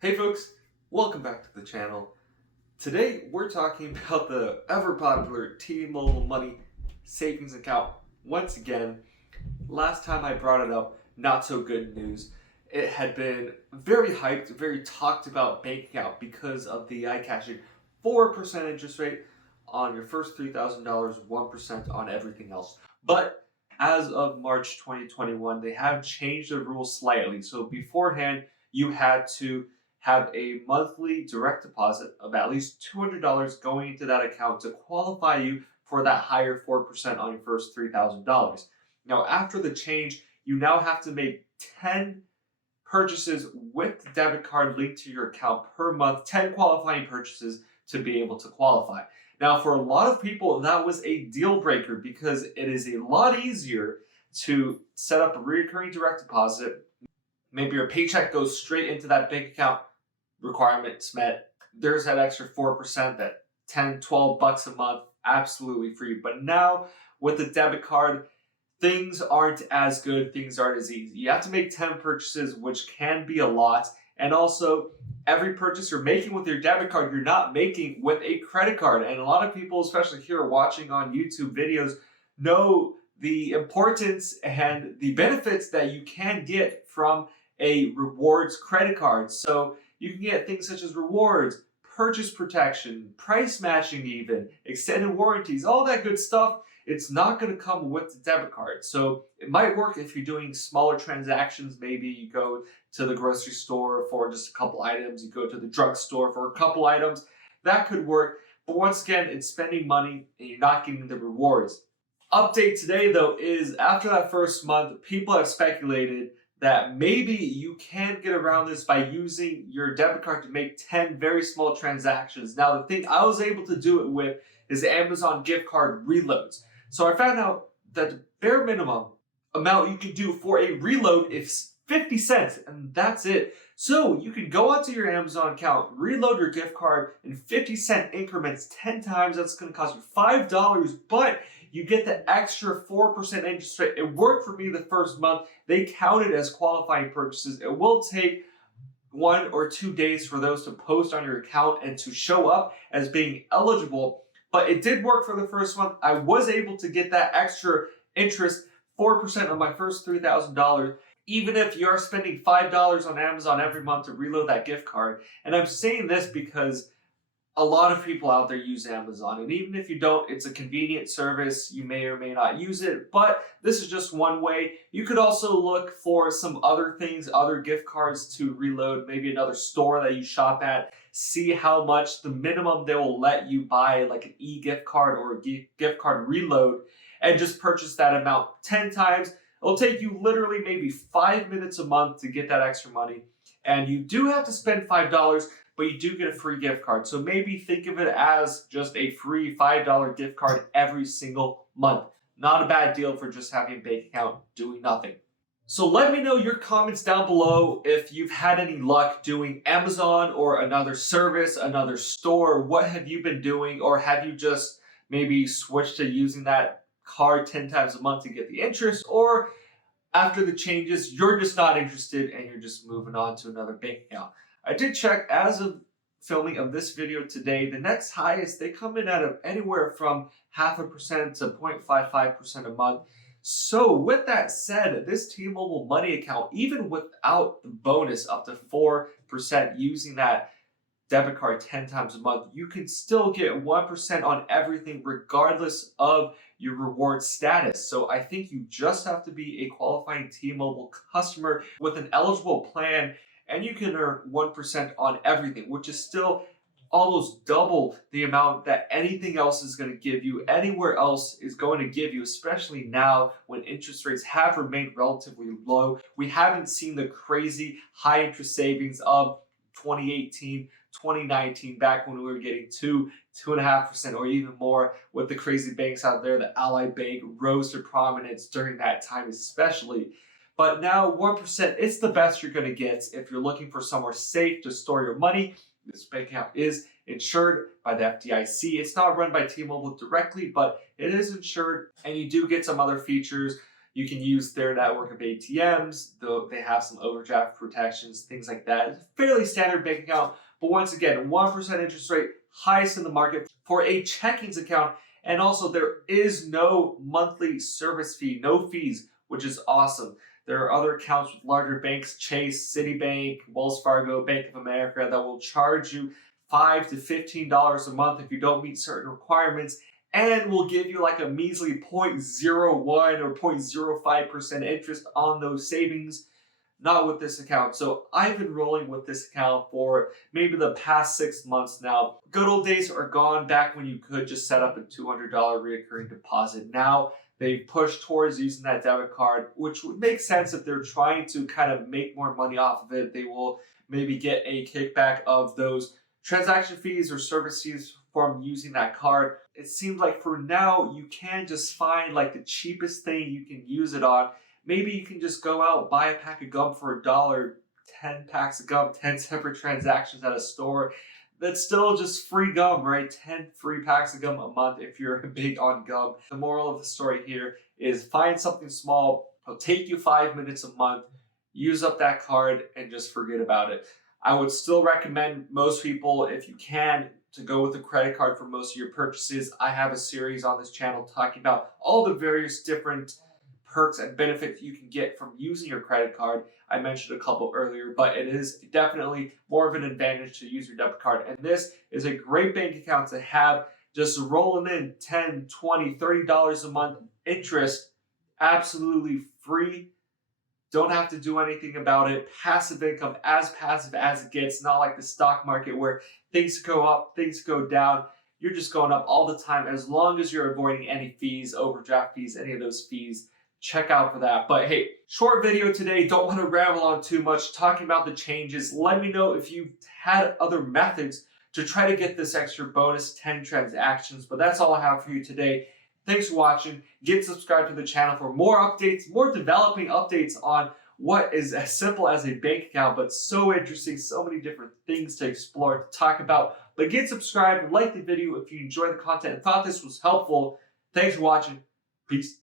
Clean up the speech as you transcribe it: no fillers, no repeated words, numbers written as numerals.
Hey folks, welcome back to the channel. Today we're talking about the ever popular T-Mobile Money savings account. Once again, last time I brought it up, not so good news. It had been very hyped, very talked about bank account because of the eye-catching 4% interest rate on your first $3,000, 1% on everything else. But as of March 2021, they have changed the rules slightly. So beforehand, you had to have a monthly direct deposit of at least $200 going into that account to qualify you for that higher 4% on your first $3,000. Now, after the change, you now have to make 10 purchases with the debit card linked to your account per month, 10 qualifying purchases to be able to qualify. Now, for a lot of people, that was a deal breaker because it is a lot easier to set up a recurring direct deposit. Maybe your paycheck goes straight into that bank account, requirements met. There's that extra 4%, that 10, 12 bucks a month, absolutely free. But now with the debit card, things aren't as good, things aren't as easy. You have to make 10 purchases, which can be a lot. And also, every purchase you're making with your debit card, you're not making with a credit card. And a lot of people, especially here watching on YouTube videos, know the importance and the benefits that you can get from a rewards credit card. So you can get things such as rewards, purchase protection, price matching even, extended warranties, all that good stuff. It's not going to come with the debit card. So it might work if you're doing smaller transactions. Maybe you go to the grocery store for just a couple items. You go to the drugstore for a couple items. That could work. But once again, it's spending money and you're not getting the rewards. Update today, though, is after that first month, people have speculated that maybe you can get around this by using your debit card to make 10 very small transactions. Now, the thing I was able to do it with is Amazon gift card reloads. So I found out that the bare minimum amount you can do for a reload is 50 cents, and that's it. So you can go onto your Amazon account, reload your gift card in 50-cent increments 10 times. That's going to cost you $5, but you get the extra 4% interest rate. It worked for me the first month. They count it as qualifying purchases. It will take 1 or 2 days for those to post on your account and to show up as being eligible. But it did work for the first month. I was able to get that extra interest, 4% on my first $3,000, even if you're spending $5 on Amazon every month to reload that gift card. And I'm saying this because a lot of people out there use Amazon, and even if you don't, it's a convenient service. You may or may not use it, but this is just one way. You could also look for some other things, other gift cards to reload, maybe another store that you shop at, see how much the minimum they will let you buy, like an e-gift card or a gift card reload, and just purchase that amount 10 times. It'll take you literally maybe 5 minutes a month to get that extra money, and you do have to spend $5, but you do get a free gift card. So maybe think of it as just a free $5 gift card every single month. Not a bad deal for just having a bank account doing nothing. So let me know your comments down below if you've had any luck doing Amazon or another service, another store. What have you been doing? Or have you just maybe switched to using that card 10 times a month to get the interest? Or after the changes, you're just not interested and you're just moving on to another bank account. I did check as of filming of this video today, the next highest, they come in at anywhere from 0.5% to 0.55% a month. So with that said, this T-Mobile Money account, even without the bonus up to 4% using that debit card 10 times a month, you can still get 1% on everything regardless of your reward status. So I think you just have to be a qualifying T-Mobile customer with an eligible plan, and you can earn 1% on everything, which is still almost double the amount that anything else is going to give you, anywhere else is going to give you, especially now when interest rates have remained relatively low. We haven't seen the crazy high interest savings of 2018, 2019, back when we were getting 2.5%, or even more with the crazy banks out there. The Ally Bank rose to prominence during that time especially. But now 1%, it's the best you're going to get if you're looking for somewhere safe to store your money. This bank account is insured by the FDIC. It's not run by T-Mobile directly, but it is insured, and you do get some other features. You can use their network of ATMs, though they have some overdraft protections, things like that. It's a fairly standard bank account, but once again, 1% interest rate, highest in the market for a checkings account. And also, there is no monthly service fee, no fees, which is awesome. There are other accounts with larger banks, Chase, Citibank, Wells Fargo, Bank of America, that will charge you $5 to $15 a month if you don't meet certain requirements, and will give you like a measly 0.01 or 0.05% interest on those savings. Not with this account. So I've been rolling with this account for maybe the past 6 months now. Good old days are gone, back when you could just set up a $200 recurring deposit. Now they've pushed towards using that debit card, which would make sense if they're trying to kind of make more money off of it. They will maybe get a kickback of those transaction fees or service fees from using that card. It seems like for now, you can just find like the cheapest thing you can use it on. Maybe you can just go out, buy a pack of gum for $1, 10 packs of gum, 10 separate transactions at a store. That's still just free gum, right? 10 free packs of gum a month if you're big on gum. The moral of the story here is find something small. It'll take you 5 minutes a month. Use up that card and just forget about it. I would still recommend most people, if you can, to go with a credit card for most of your purchases. I have a series on this channel talking about all the various different perks and benefits you can get from using your credit card. I mentioned a couple earlier, but it is definitely more of an advantage to use your debit card. And this is a great bank account to have, just rolling in $10, $20, $30 a month interest, absolutely free. Don't have to do anything about it. Passive income, as passive as it gets. Not like the stock market where things go up, things go down. You're just going up all the time, as long as you're avoiding any fees, overdraft fees, any of those fees. Check out for that. But hey, short video today. Don't want to ramble on too much talking about the changes. Let me know if you've had other methods to try to get this extra bonus 10 transactions. But that's all I have for you today. Thanks for watching. Get subscribed to the channel for more updates, more developing updates on what is as simple as a bank account, but so interesting, so many different things to explore, to talk about. But get subscribed, like the video if you enjoyed the content and thought this was helpful. Thanks for watching. Peace.